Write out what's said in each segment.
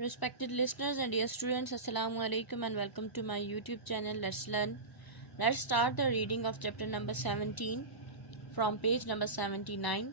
Respected listeners and dear students, Assalamu alaikum and welcome to my YouTube channel Let's Learn. Let's start the reading of chapter number 17 from page number 79.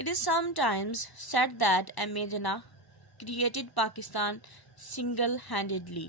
It is sometimes said that M.A. Jinnah created Pakistan single-handedly.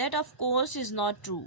That of course is not true.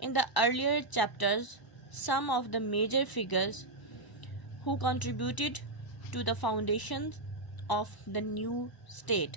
in the earlier chapters some of the major figures who contributed to the foundation of the new state.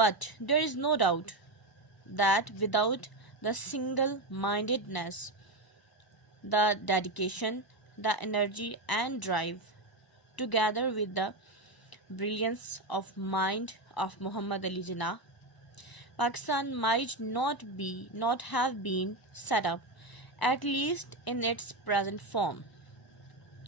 But there is no doubt that without the single-mindedness, the dedication, the energy and drive, together with the brilliance of mind of Muhammad Ali Jinnah, Pakistan might not have been set up, at least in its present form.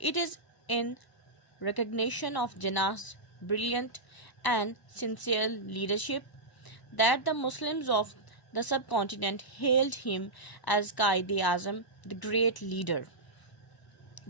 It is in recognition of Jinnah's brilliant and sincere leadership that the Muslims of the subcontinent hailed him as Qaid Azam, the great leader.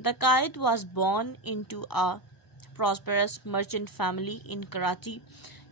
The Qaid was born into a prosperous merchant family in Karachi.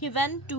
He went to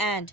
And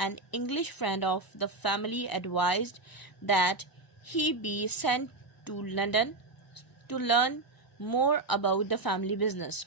an English friend of the family advised that he be sent to London to learn more about the family business.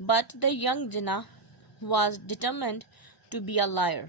But the young Jinnah was determined to be a liar.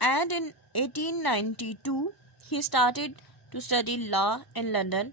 And in 1892 he started to study law in London.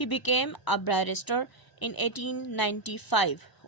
He became a barrister in 1895.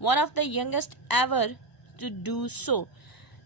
One of the youngest ever to do so,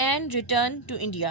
And return to India,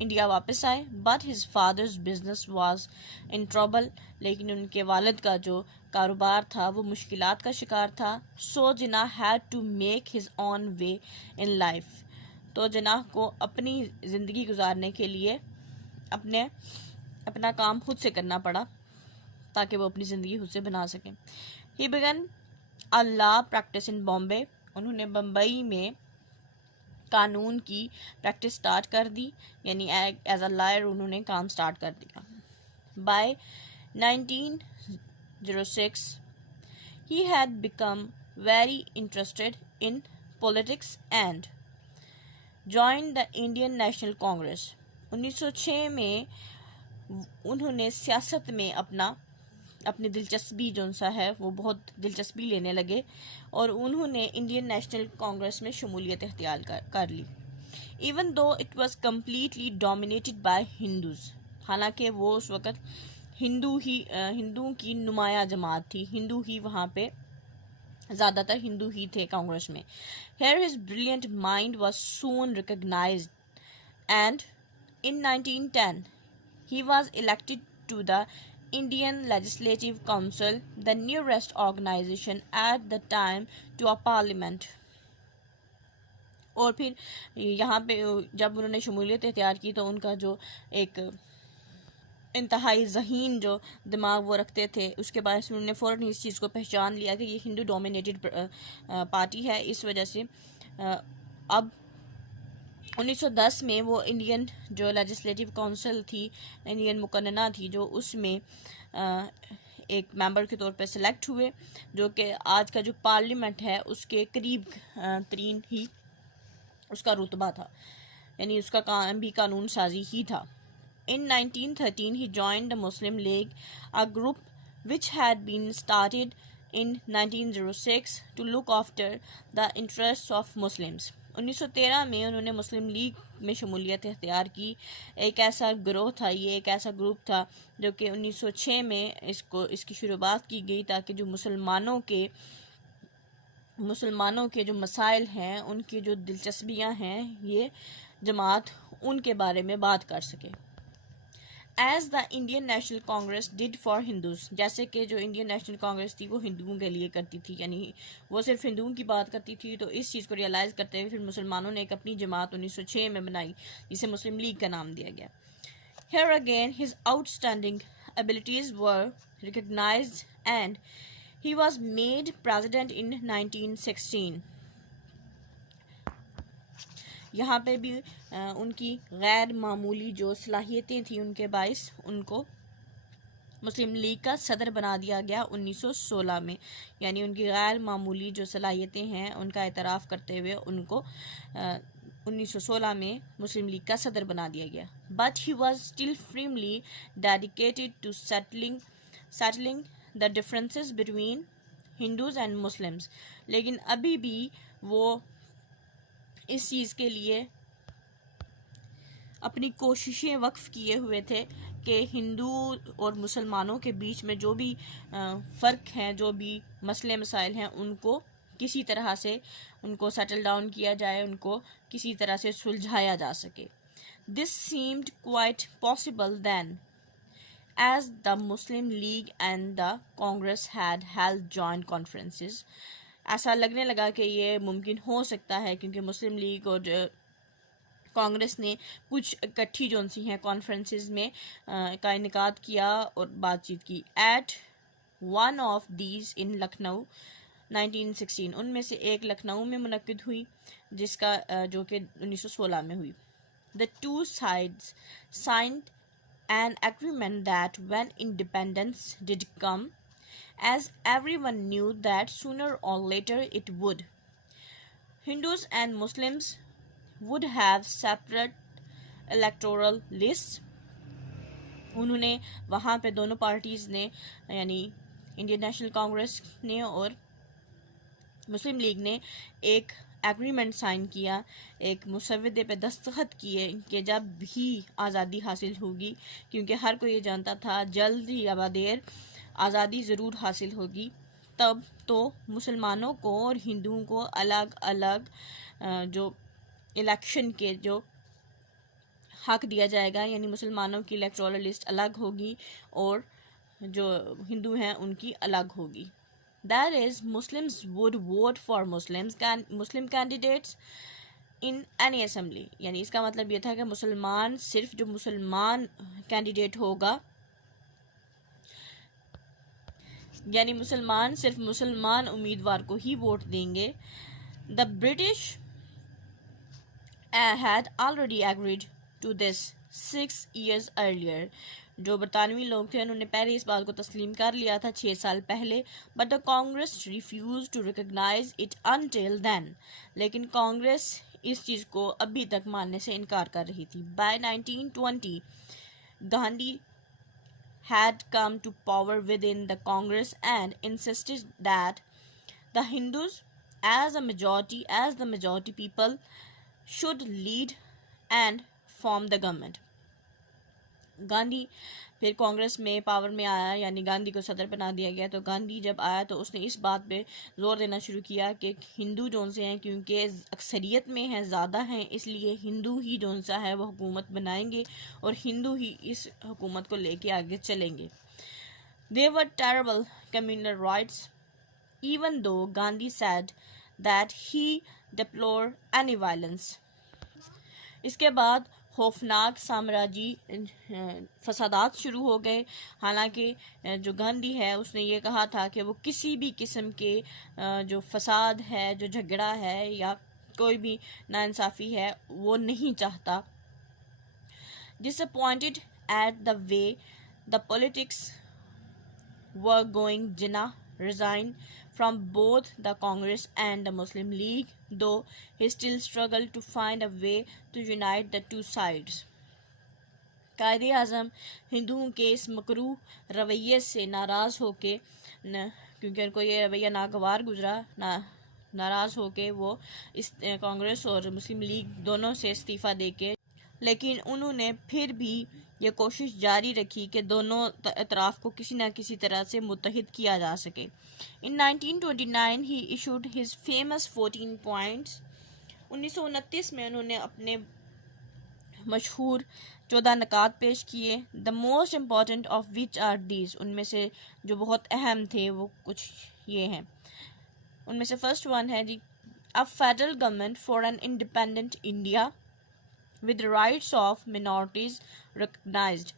India واپس آئے. But his father's business was in trouble. لیکن ان کے والد کا جو کاروبار تھا وہ مشکلات کا شکار تھا. So Jinnah had to make his own way in life. تو جناح کو اپنی زندگی گزارنے کے لیے اپنا کام خود سے کرنا پڑا تاکہ وہ اپنی زندگی خود سے بنا سکیں. ہی بگن a law practice in Bombay. انہوں نے بمبئی میں قانون کی پریکٹس سٹارٹ کر دی, یعنی ایز اے لائر انہوں نے کام سٹارٹ کر دیا. By 1906 he had become very interested in politics and joined the Indian National Congress. 1906 میں انہوں نے سیاست میں اپنی دلچسپی جو سا ہے وہ بہت دلچسپی لینے لگے اور انہوں نے انڈین نیشنل کانگریس میں شمولیت اختیار کر لی. Even though it was completely dominated by Hindus. حالانکہ وہ اس وقت ہندو کی نمایاں جماعت تھی, ہندو ہی وہاں پہ زیادہ تر ہندو ہی تھے کانگریس میں. Here his brilliant mind was soon recognized and in 1910 he was elected to the Indian Legislative Council, the nearest organization at the time to a parliament. اور پھر یہاں پہ جب انہوں نے شمولیت اختیار کی تو ان کا جو ایک انتہائی ذہین جو دماغ وہ رکھتے تھے اس کے بعد انہوں نے فوراً اس چیز کو پہچان لیا کہ یہ ہندو ڈومینیٹڈ پارٹی ہے. اس وجہ سے اب 1910 میں وہ انڈین جو لیجسلیٹو کونسل تھی, انڈین مقننہ تھی, جو اس میں ایک ممبر کے طور پہ سلیکٹ ہوئے, جو کہ آج کا جو پارلیمنٹ ہے اس کے قریب ترین ہی اس کا رتبہ تھا, یعنی اس کا کام بھی قانون سازی ہی تھا. In 1913 he joined the Muslim League, a group which had been started in 1906 to look after the interests of Muslims. 1913 میں انہوں نے مسلم لیگ میں شمولیت اختیار کی. ایک ایسا گروہ تھا, یہ ایک ایسا گروپ تھا جو کہ 1906 میں اس کی شروعات کی گئی تاکہ جو مسلمانوں کے جو مسائل ہیں, ان کی جو دلچسپیاں ہیں, یہ جماعت ان کے بارے میں بات کر سکے. As the Indian National Congress did for Hindus. جیسے کہ جو انڈین نیشنل کانگریس تھی وہ ہندوؤں کے لیے کرتی تھی, یعنی وہ صرف ہندوؤں کی بات کرتی تھی. تو اس چیز کو ریئلائز کرتے ہوئے پھر مسلمانوں نے ایک اپنی جماعت 1906 میں بنائی جسے مسلم لیگ کا نام دیا گیا. Here again his outstanding abilities were recognized and he was made president in 1916. یہاں پہ بھی ان کی غیر معمولی جو صلاحیتیں تھیں ان کے باعث ان کو مسلم لیگ کا صدر بنا دیا گیا 1916 میں. یعنی ان کی غیر معمولی جو صلاحیتیں ہیں ان کا اعتراف کرتے ہوئے ان کو 1916 میں مسلم لیگ کا صدر بنا دیا گیا. But he was still firmly dedicated to settling the differences between Hindus and Muslims. لیکن ابھی بھی وہ اس چیز کے لیے اپنی کوششیں وقف کیے ہوئے تھے کہ ہندو اور مسلمانوں کے بیچ میں جو بھی فرق ہیں, جو بھی مسئلے مسائل ہیں, ان کو کسی طرح سے ان کو سیٹل ڈاؤن کیا جائے, ان کو کسی طرح سے سلجھایا جا سکے. This seemed quite possible then as the Muslim League and the Congress had held joint conferences. ایسا لگنے لگا کہ یہ ممکن ہو سکتا ہے کیونکہ مسلم لیگ اور کانگریس نے کچھ اکٹھی جو سی ہیں کانفرنسز میں کا انعقاد کیا اور بات چیت کی. At one of these in Lucknow 1916. ان میں سے ایک لکھنؤ میں منعقد ہوئی جس کا جو کہ 1916 میں ہوئی. The two sides signed an agreement that when independence did come, as everyone knew that sooner or later it would, Hindus and Muslims would have separate electoral lists. انہوں نے وہاں پہ دونوں پارٹیز نے, یعنی انڈین نیشنل کانگریس نے اور مسلم لیگ نے, ایک ایگریمنٹ سائن کیا, ایک مسودے پہ دستخط کیے کہ جب بھی آزادی حاصل ہوگی, کیونکہ ہر کوئی یہ جانتا تھا جلد ہی یا دیر آزادی ضرور حاصل ہوگی, تب تو مسلمانوں کو اور ہندوؤں کو الگ الگ جو الیکشن کے جو حق دیا جائے گا، یعنی مسلمانوں کی الیکٹورل لسٹ الگ ہوگی اور جو ہندو ہیں ان کی الگ ہوگی. That is, Muslims would vote for Muslim candidates in any assembly. یعنی اس کا مطلب یہ تھا کہ مسلمان صرف جو مسلمان کینڈیڈیٹ ہوگا، یعنی مسلمان صرف مسلمان امیدوار کو ہی ووٹ دیں گے. The British had already agreed to this 6 years earlier. جو برطانوی لوگ تھے انہوں نے پہلے اس بات کو تسلیم کر لیا تھا 6 سال پہلے. But the Congress refused to recognize it until then. لیکن کانگریس اس چیز کو ابھی تک ماننے سے انکار کر رہی تھی. By 1920, Gandhi had come to power within the Congress and insisted that the Hindus as the majority people should lead and form the government. Gandhi پھر کانگریس میں پاور میں آیا، یعنی گاندھی کو صدر بنا دیا گیا. تو گاندھی جب آیا تو اس نے اس بات پہ زور دینا شروع کیا کہ ہندو جون سے ہیں، کیونکہ اکثریت میں ہیں، زیادہ ہیں، اس لیے ہندو ہی جون سا ہے وہ حکومت بنائیں گے اور ہندو ہی اس حکومت کو لے کے آگے چلیں گے. They were terrible communal rights, even though Gandhi said that he deplored any violence. اس کے بعد خوفناک سامراجی فسادات شروع ہو گئے، حالانکہ جو گاندھی ہے اس نے یہ کہا تھا کہ وہ کسی بھی قسم کے جو فساد ہے، جو جھگڑا ہے یا کوئی بھی ناانصافی ہے وہ نہیں چاہتا. Disappointed at the way the politics were going, Jinnah resigned from both the Congress and the Muslim League, though he still struggled to find a way to unite the two sides. Quaid Azam ہندوؤں کے اس مکروہ رویے سے ناراض ہو کے، کیونکہ ان کو یہ رویہ ناگوار گزرا، ناراض ہو کے وہ اس کانگریس اور مسلم لیگ دونوں سے استعفیٰ دے کے، لیکن انہوں نے پھر بھی یہ کوشش جاری رکھی کہ دونوں اطراف کو کسی نہ کسی طرح سے متحد کیا جا سکے. In 1929 he issued his famous 14 points. 1929 میں انہوں نے اپنے مشہور 14 نکات پیش کیے. The most important of which are these. ان میں سے جو بہت اہم تھے وہ کچھ یہ ہیں. ان میں سے فرسٹ ون ہے جی، A federal government for an independent India with rights of minorities recognized.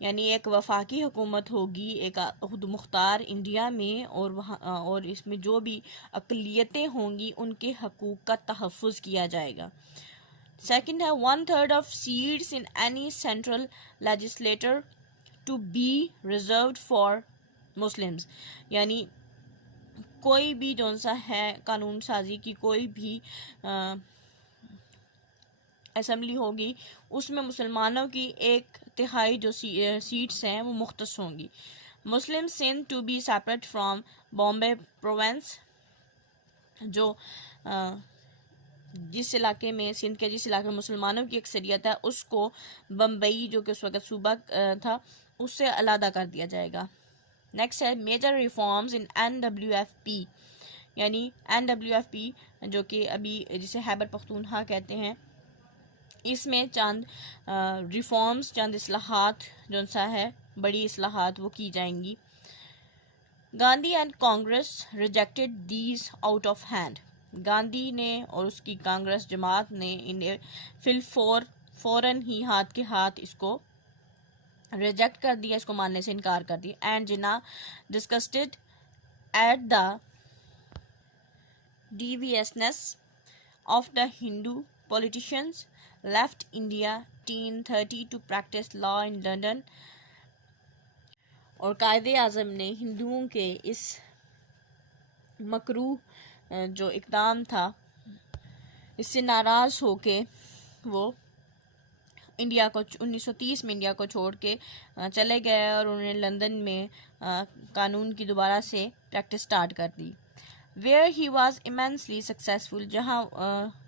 یعنی ایک وفاقی حکومت ہوگی ایک خود مختار انڈیا میں، اور اس میں جو بھی اقلیتیں ہوں گی ان کے حقوق کا تحفظ کیا جائے گا. سیکنڈ ہے 1/3 of seats in any central legislature to be reserved for Muslims. یعنی کوئی بھی جون سا ہے قانون سازی کی کوئی بھی اسمبلی ہوگی اس میں مسلمانوں کی 1/3 جو سیٹس ہیں وہ مختص ہوں گی. Muslim Sindh to be separate from Bombay province. جو جس علاقے میں سندھ کے جس علاقے میں مسلمانوں کی اکثریت ہے اس کو بمبئی جو کہ اس وقت صوبہ تھا اس سے علیحدہ کر دیا جائے گا. نیکسٹ ہے میجر ریفارمز ان NWFP. یعنی NWFP جو کہ ابھی جسے خیبر پختونخوا کہتے ہیں، اس میں چند ریفارمز، چند اصلاحات جو سا ہے بڑی اصلاحات وہ کی جائیں گی. Gandhi and Congress rejected these out of hand. Gandhi نے اور اس کی کانگریس جماعت نے انہیں فوراً ہی ہاتھ کے ہاتھ اس کو ریجیکٹ کر دیا، اس کو ماننے سے انکار کر دیا. And Jinnah discussed at the deviousness of the Hindu politicians left India 1830 to practice law in London. اور قائد اعظم نے ہندوؤں کے اس مکروہ جو اقدام تھا اس سے ناراض ہو کے وہ انڈیا کو 1930 میں انڈیا کو چھوڑ کے چلے گئے اور انہوں نے لندن میں قانون کی دوبارہ سے پریکٹس سٹارٹ کر دی. where he was immensely successful. جہاں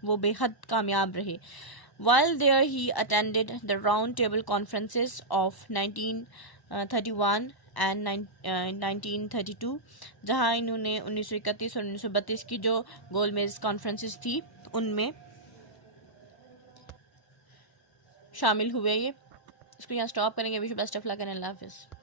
وہ بے حد کامیاب رہے. while there he attended the round table conferences of 1931 and 1932. جہاں انہوں نے 1931 اور 1932 کی جو گول میز کانفرنسز تھی ان میں شامل ہوئے یہ. اس کو یہاں اسٹاپ کریں گے. وش بیسٹ آف لک اینڈ اللہ حافظ.